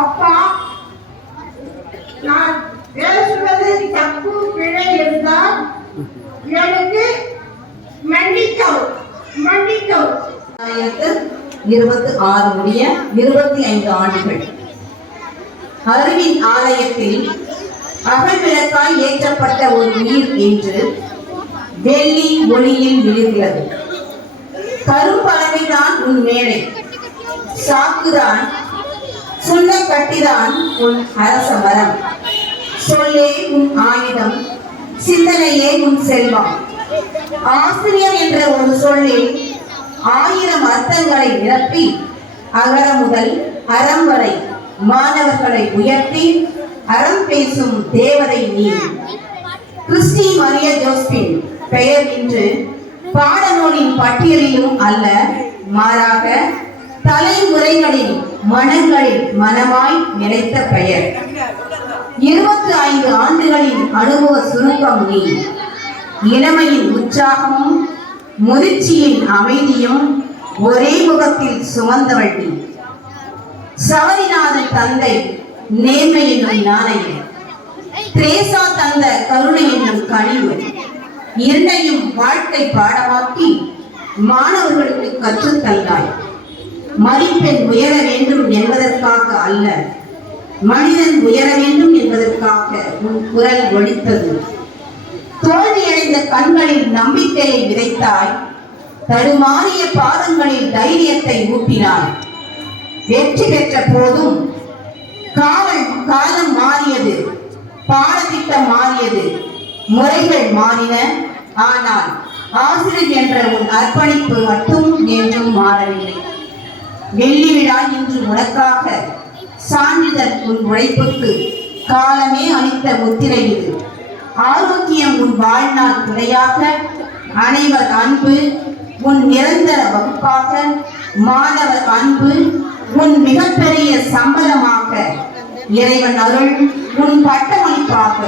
அப்பா, நான் பேசுவது தப்பு பிழை இருந்தால் எனக்கு மன்னிக்கவும். 26 முடிய 25 ஆண்டுகள் அறிவின் ஆலயத்தில் அகல்விளக்காய் ஏற்றப்பட்ட ஒரு உயிர் என்று வெள்ளி ஒளியில் விழுகிறது. கரும்பலகைதான் உன் மேடை, சாக்குதான் சுண்ண கட்டிதான் உன் அரச மரம், சொல்லே உன் ஆயுதம், சிந்தனையே உன் செல்வம். ஆசிரியர் என்ற ஒரு சொல்லில் 1000 அர்த்தங்களை நிரப்பி அகர முதல் அறம் வரை மாணவர்களை உயர்த்தி அறம் பேசும் தேவதை நீ. கிறிஸ்டி மரிய ஜோஸ்பின் பெயர் இன்று பாடநூலின் பட்டியலிலும் அல்ல, மாறாக தலைமுறைகளில் மனங்களில் மனமாய் நிலைத்த பெயர். 25 ஆண்டுகளின் அனுபவ சுருக்கம் நீ. இளமையின் உற்சாகமும் முதிர்ச்சியின் அமைதியும் ஒரே முகத்தில் சுமந்தவள் நீ. சவரிநாதன் தந்தை நேர்மை என்னும் நாணயம், திரேசா தந்த கருணை என்னும் கனிவு, இரண்டையும் வாழ்க்கை பாடமாக்கி மாணவர்களுக்கு கற்றுத்தந்தாய். மதிப்பெண் உயர வேண்டும் என்பதற்காக அல்ல, மனிதன் உயர வேண்டும் என்பதற்காக உன் குரல் ஒலித்தது. தோல்வியடைந்த கண்களில் நம்பிக்கையை விதைத்தாய், தடுமாறிய பாதங்களில் தைரியத்தை ஊட்டினாய். வெற்றி பெற்ற போதும் காலம் மாறியது, பாடத்திட்டம் மாறியது, முறைகள் மாறின. ஆனால் ஆசிரியர் என்ற உன் அர்ப்பணிப்பு மட்டும் என்றும் மாறவில்லை. வெள்ளி விழா இன்று உனக்காக, சான்றிதழ் உன் உழைப்புக்கு, காலமே அளித்த முத்திரை இது. ஆரோக்கியம் உன் வாழ்நாள் துணையாக, அனைவர் அன்பு உன் நிரந்தர வகுப்பாக, மாணவர் அன்பு உன் மிகப்பெரிய சம்பளமாக, இறைவன் அருள் உன் பட்டமளிப்பாக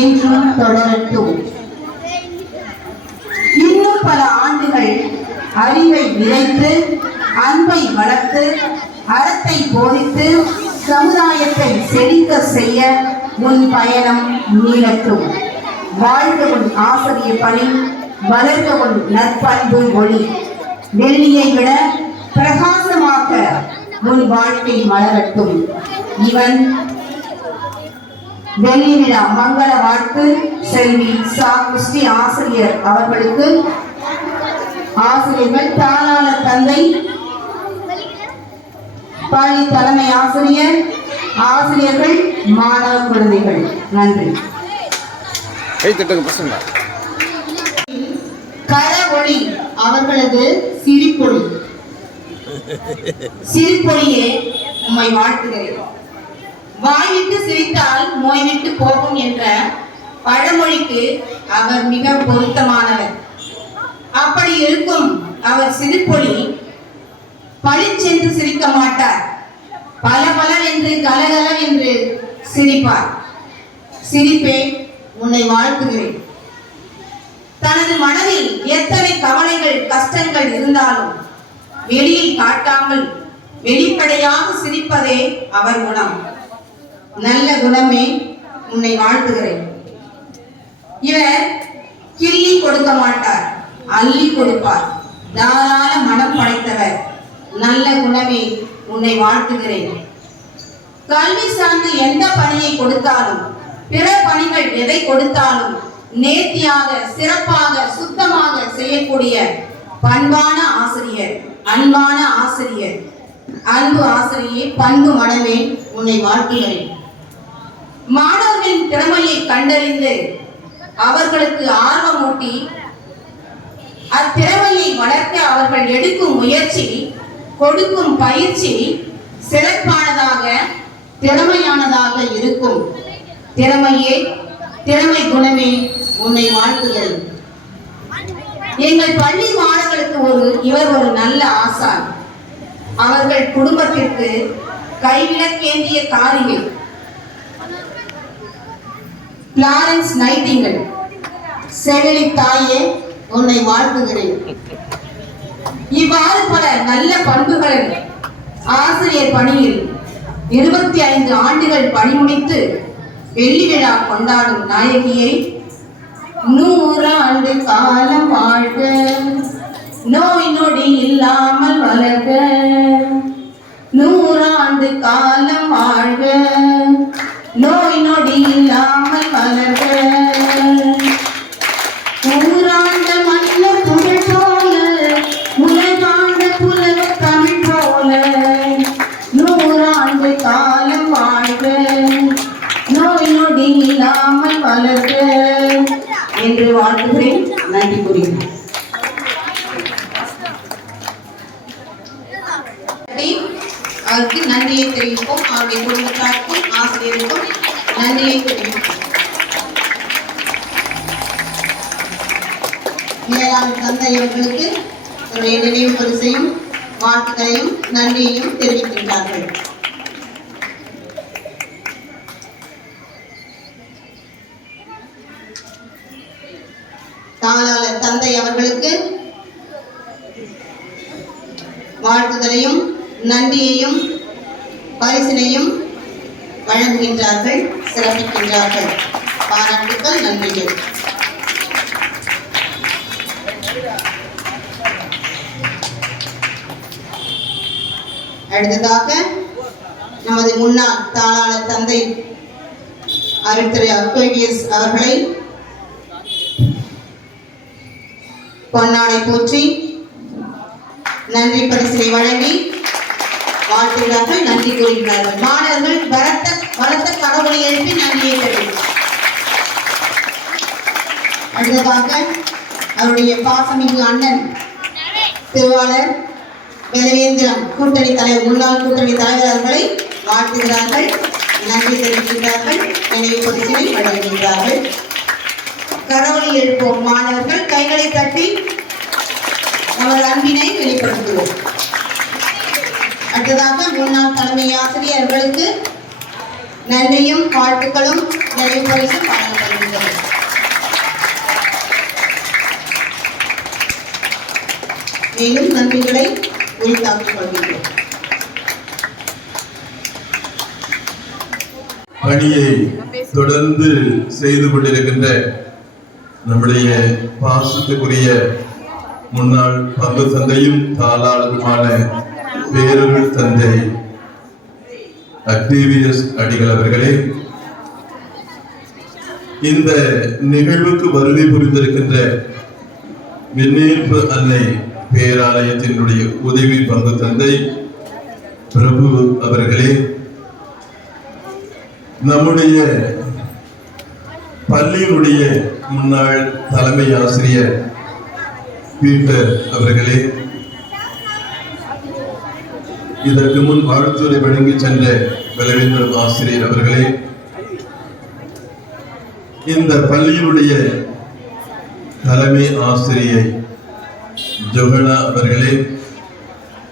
என்றும் தொடரட்டும். இன்னும் பல ஆண்டுகள் அறிவை விதைத்து, அன்பை வளர்த்து, அறத்தை போதித்து, சமுதாயத்தை செழிக்க செய்ய உன் பயணம் நீளட்டும். வாழ்க உன் ஆசிரியர் பணி, வளர்க உன் நற்பண்பு ஒளி. வெள்ளியை விட பிரகாசமாக உன் வாழ்க்கை மலரட்டும். இவன் வெள்ளி விழா மங்கள வாழ்த்து செல்வி சா. கிறிஸ்டி ஆசிரியர் அவர்களுக்கு ஆசிரியர்கள், தாளாளர் தந்தை, பள்ளி தலைமை ஆசிரியர், ஆசிரியர்கள், மாணவ குழந்தைகள். நன்றி. கரவொளி அவர்களது சிரிப்பொலி. சிரிப்பொலியே உம்மை வாழ்த்துகிறேன். வாய்விட்டு சிரித்தால் நோய் விட்டு போகும் என்ற பழமொழிக்கு அவர் மிக பொருத்தமானவர். அப்படி இருக்கும் அவர் சிரிப்பொலி பளிச்சென்று சிரிக்க மாட்டார். பல பலவென்று கலகலவென்று சிரிப்பார். சிரிப்பே உன்னை வாழ்த்துகிறேன். தனது மனதில் எத்தனை கவலைகள் கஷ்டங்கள் இருந்தாலும் வெளியில் காட்டாமல் வெளிப்படையாக சிரிப்பதே அவர் குணம். நல்ல குணமே உன்னை வாழ்த்துகிறேன். இவர் கிள்ளி கொடுக்க மாட்டார், அள்ளி கொடுப்பார். தாராள மனம் படைத்தவர். நல்ல குணமே உன்னை வாழ்த்துகிறேன். கல்வி சார்ந்து எந்த பணியை கொடுத்தாலும், பிற பணிகள் எதை கொடுத்தாலும் நேர்த்தியாக, சிறப்பாக, சுத்தமாக செய்யக்கூடிய பண்பான ஆசிரியர், அன்பான ஆசிரியர், அன்பு ஆசிரியே, பண்பு மனமே உன்னை வாழ்த்துகிறேன். மாணவர்களின் திறமையை கண்டறிந்து அவர்களுக்கு ஆர்வமூட்டி அத்திறமையை வளர்க்க அவர்கள் எடுக்கும் முயற்சி, கொடுக்கும் பயிற்சி சிறப்பானதாக, திறமையானதாக இருக்கும். திறமை குணமே உன்னை வாழ்த்துகிறேன். எங்கள் பள்ளி மாணவர்களுக்கு இவர் ஒரு நல்ல ஆசான். அவர்கள் குடும்பத்திற்கு கைவிளக்கேந்திய காரிகை பிளாரன்ஸ் நைட்டிங்கல். செவிலி தாயே உன்னை வாழ்த்துகிறேன். இவ்வாறு பல நல்ல பண்புகள் ஆசிரியர் பணியில் 25 ஆண்டுகள் பணிமுடித்து வெள்ளி விழா கொண்டாடும் நாயகியை 100 ஆண்டு காலம் வாழ்க, நோய் நொடி இல்லாமல் வளர்க. 100 ஆண்டு காலம் வாழ்க, நோய் நொடி இல்லாமல் வளர்க. ஊராண்ட மன்ன புகழ் போல, உலகாண்ட புலவ தமிழ் போல. 100 ஆண்டு காலம் வாழ்க, நோய் நொடி இல்லாமல் வளர்க என்று வாழ்த்துகிறேன். நன்றி கூறுகிறேன். அவருக்கு நன்றியை தெரிவிப்போம். அவருடைய குடும்பத்தாருக்கும் ஆசிரியருக்கும் நன்றியை தெரிவிப்போம். மேலாண் தந்தை அவர்களுக்கு அவருடைய நினைவு பரிசையும் வாழ்த்துக்களையும் நன்றியையும் தெரிவிக்கின்றார்கள். தாளாளர் தந்தை அவர்களுக்கு வாழ்த்துதலையும் நன்றியையும் பரிசினையும் வழங்குகின்றார்கள், சிறப்பிக்கின்றார்கள். பாராட்டுக்கள், நன்றிகள். அடுத்ததாக நமது முன்னாள் தாளாளர் தந்தை அருட்திரு அக்வேரியஸ் அவர்களை பொன்னாடை போற்றி நன்றி பரிசினை வழங்கி வாழ்த்துகிறார்கள், நன்றி கூறுகிறார்கள். மாணவர்கள் பலத்த கடவுளை எழுப்பி நன்றியை தெரிவித்தார். அடுத்ததாக அவருடைய பாசமிகு அண்ணன் திருவாளர் வேதவேந்திரம் கூட்டணி தலைவர், முன்னாள் கூட்டணி தலைவர் அவர்களை வாழ்த்துகிறார்கள், நன்றி தெரிவிக்கின்றார்கள். நினைவு பரிசினை வழங்குகின்றார்கள். கரவொலி எழுப்போம் மாணவர்கள், கைகளை தட்டி நமது அன்பினை வெளிப்படுத்துவோம். அடுத்ததாக முன்னாள் தலைமை ஆசிரியர்களுக்கு நன்றியும் வாழ்த்துக்களும் நினைவு பரிசும் வழங்கப்படுகின்றது. மேலும் நன்றிகளை உரித்தாக்கிக் கொள்கின்றோம். பணியை தொடர்ந்து செய்து கொண்டிருக்கின்ற நம்முடைய பாசத்துக்குரிய முன்னாள் பங்கு தந்தையும் தாளாளருமான பேரருள் தந்தை அக்டேவியஸ் அடிகள் அவர்களே, இந்த நிகழ்வுக்கு வருகை புரிந்திருக்கின்ற விண்ணேற்பு அன்னை பேராலயத்தினுடைய உதவி பங்கு தந்தை பிரபு அவர்களே, நம்முடைய பள்ளியினுடைய முன்னாள் தலைமை ஆசிரியர் பீட்டர் அவர்களே, இதற்கு முன் வாழ்த்துறை வழங்கி சென்ற பலவேந்தர் ஆசிரியர் அவர்களே, இந்த பள்ளியினுடைய தலைமை ஆசிரியை ஜோகனா அவர்களே,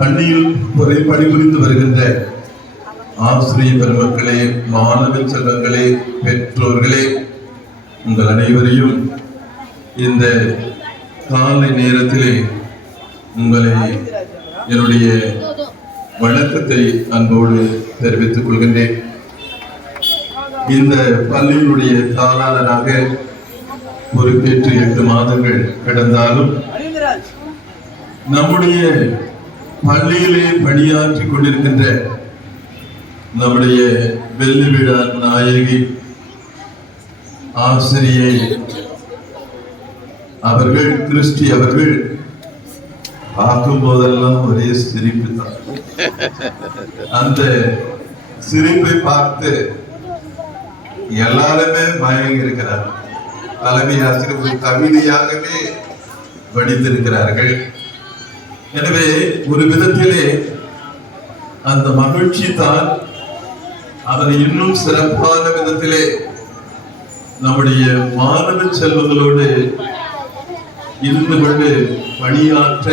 பள்ளியில் பணிபுரிந்து வருகின்ற ஆசிரியர் பெருமக்களே, மாணவ செல்வங்களே, பெற்றோர்களே, உங்கள் அனைவரையும் இந்த காலை நேரத்திலே உங்களை என்னுடைய வணக்கத்தை அன்போடு தெரிவித்துக் கொள்கின்றேன். இந்த பள்ளியினுடைய தாளாளராக பொறுப்பேற்று 8 மாதங்கள் கடந்தாலும் நம்முடைய பள்ளியிலே பணியாற்றிக் கொண்டிருக்கின்ற நம்முடைய வெள்ளி விழா நாயகி ஆசிரியை அவர்கள், கிறிஸ்டி அவர்கள் பார்க்கும் போதெல்லாம் ஒரே சிரிப்பு தான். அந்த சிரிப்பை பார்த்து எல்லாருமே மயங்கி இருக்கிறார். தலைமை ஆசிரியர் ஒரு கவிதையாகவே வடித்திருக்கிறார்கள். எனவே ஒரு விதத்திலே அந்த மகிழ்ச்சி தான் அவரை இன்னும் சிறப்பான விதத்திலே நம்முடைய மாணவ செல்வங்களோடு இருந்து கொண்டு பணியாற்ற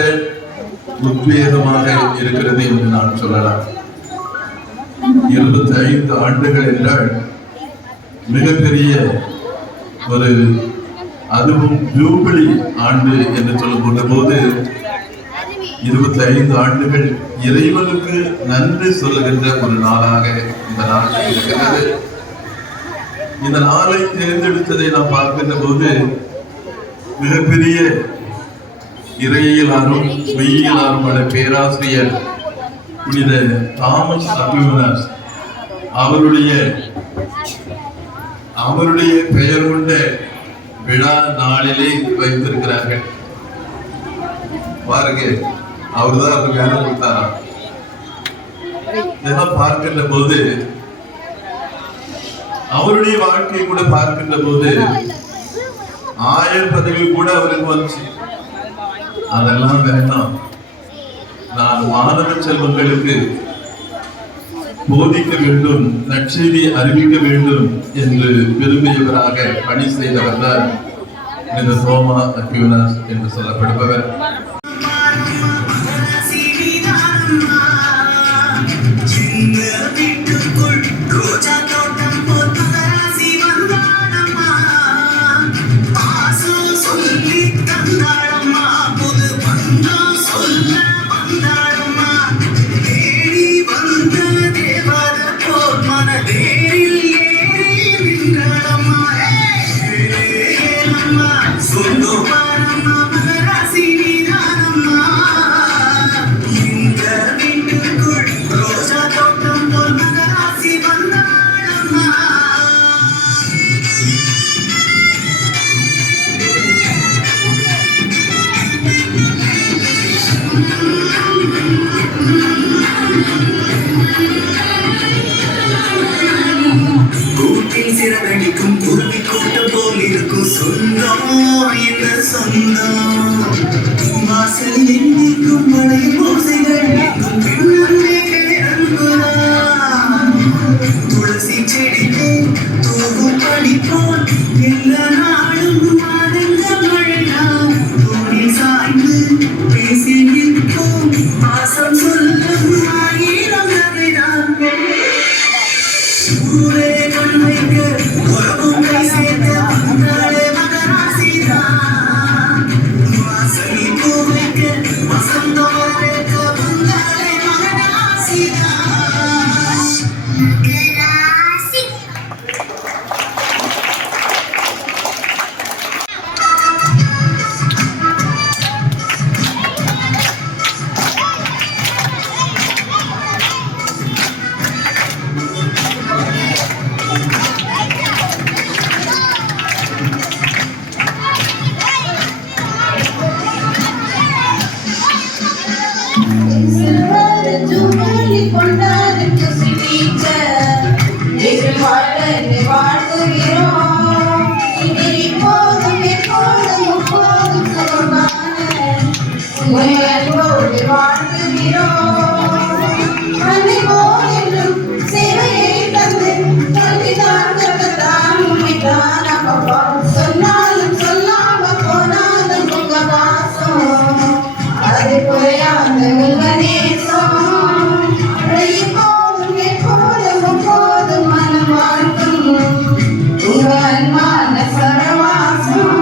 உத்வேகமாக இருக்கிறது என்று நான் சொல்லலாம். 25 ஆண்டுகள் என்றால் மிகப்பெரிய ஒரு, அதுவும் ஜூபிலி ஆண்டு என்று சொல்லுகின்ற போது 25 ஆண்டுகள் இறைவனுக்கு நன்றி சொல்லுகின்ற ஒரு நாளாக இந்த நாள் இருக்கிறது. இந்த நாளை தேர்ந்தெடுத்ததை நாம் பார்க்கின்ற போது மிகப்பெரிய இறையியலாரும் மெய்யியலாருமான பேராசிரியர் புனித தாமஸ் அக்யூனாஸ் அவருடைய பெயர் கொண்ட விழா நாளிலே வைத்திருக்கிறார்கள். பாருங்க, அவர்தான் அவருக்கு வேலை கொடுத்தாரா. இதெல்லாம் பார்க்கின்ற போது, அவருடைய வாழ்க்கையை கூட பார்க்கின்ற போது ஆயர் பதவி கூட அவருக்கு வந்துச்சு. அதெல்லாம் வேண்டாம், நான் மாணவ செல்வங்களுக்கு போதிக்க வேண்டும், நற்செய்தி அறிவிக்க வேண்டும் என்று விரும்பியவராக பணி செய்தவர் தான் இந்த தோமா அக்யூனாஸ் என்று சொல்லப்படுபவர். துளசி சொன்னாலும் சொல்லாம போனாலும் உங்க வாசம் அது குறையாத உங்க நேசம் எப்போதும் எப்போதும் எப்போதும் மனம் வாழ்த்தும் உங்க அன்பான சரவாசம்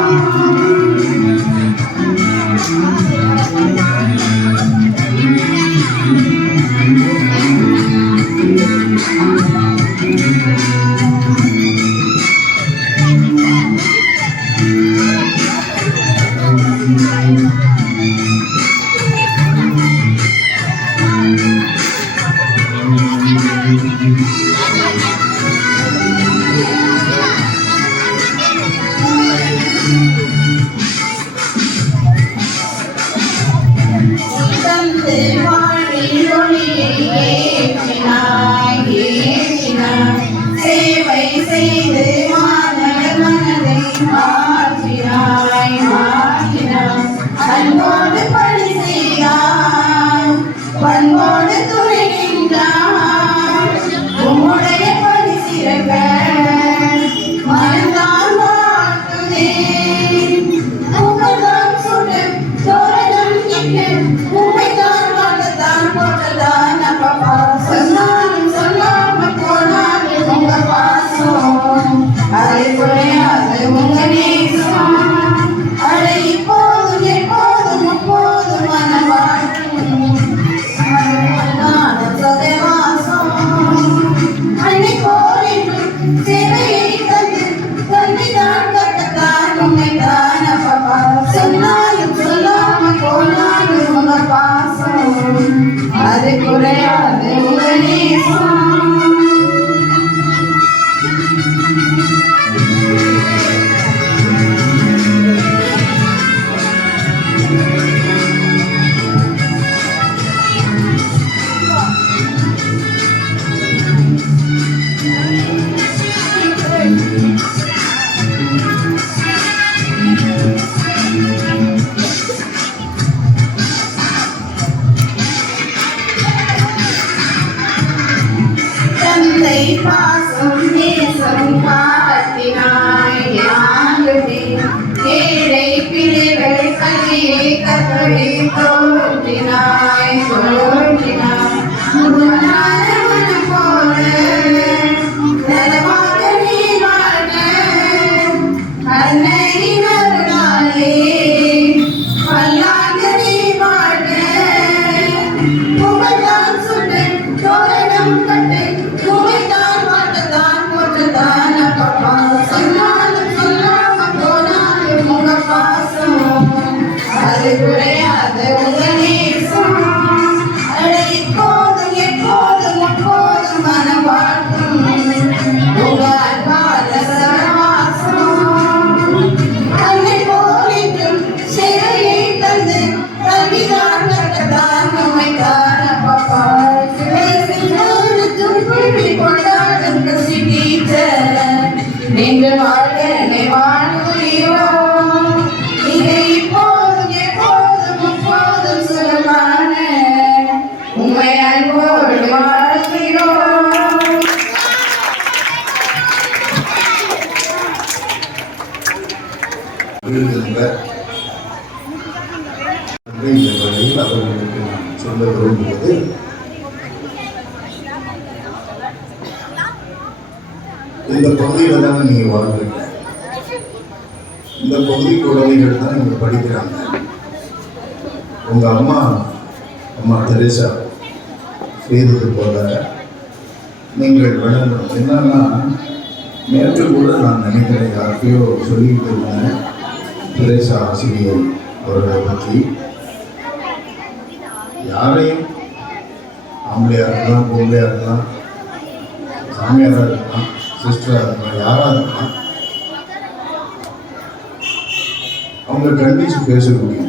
சேவை செய்து மாணவர் மனதை மாற்றினாய் மாற்றினாய் அன்போடு பணி செய்தாய் பண்போடு துணை நின்றாய் உம்முடைய பணி சிறக்க மனந்தான் வாழ்த்துதே உங்கள்தான் சுடு தோரணம் இட்டு உண்மைதான் வாழ்த்தான் போட்டதான் அப்பா சொன்னாலும் சொல்லாம போனாலும் உங்க பாசம் அதை குறையாது உங்க நேசம் அதை இப்போதும் எப்போதும் எப்போதும் மனம் வாழ்த்தும் சதவாசம் அன்னை போல் என்றும் சேவையை தந்து தன்னைதான் கட்டத்தான் உண்மைதான் அப்பா சொன்னாலும் சொல்லாம போனாலும் உங்க பாசம் அது குறையாது உங்க நேசம் தந்தை பாசம் நேசம் காட்டினாய் ஆண்டுதே ஏழை பிள்ளைகள் கல்வியை கற்பனை தோன்றினாய் தோன்றினாய் முன்னாள் மனம் போல நலமாக நீ வாழ்க அன்னையின் அருளாலே பல்லாண்டு நீ வாழ்க புகழ்தான் சுட்டு தோரணம் கட்டு உமைத்தான் வாழ்த்தான் போற்றுதான் அப்பா பொழுது இந்த பகுதியில் தானே நீங்கள் வாழ்றீங்க, இந்த பகுதி குழந்தைகள் தான் இங்கே படிக்கிறாங்க. உங்கள் அம்மா தெரேசா செய்தது போல நீங்கள் விளங்கணும். என்னன்னா நேற்று கூட நான் நினைக்கிறேன் யாருக்கையோ சொல்லிட்டு இருந்தேன் தெரேசா ஆசிரியர் அவர்களை பற்றி. யாரையும் ஆம்பளையாக இருக்கலாம், பொம்பளையாக இருக்கலாம், சாமியாராக இருக்கலாம், சிஸ்டராக இருக்கலாம், யாராக இருக்கலாம், அவங்க கண்டிச்சு பேசக்கூடிய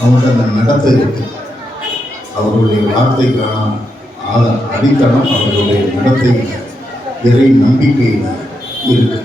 அவங்கள்ட்ட அந்த நடத்தை இருக்கு. அவர்களுடைய வார்த்தைக்கான அடித்தளம் அவர்களுடைய நடத்தையில் இறை நம்பிக்கையில் இருக்கு.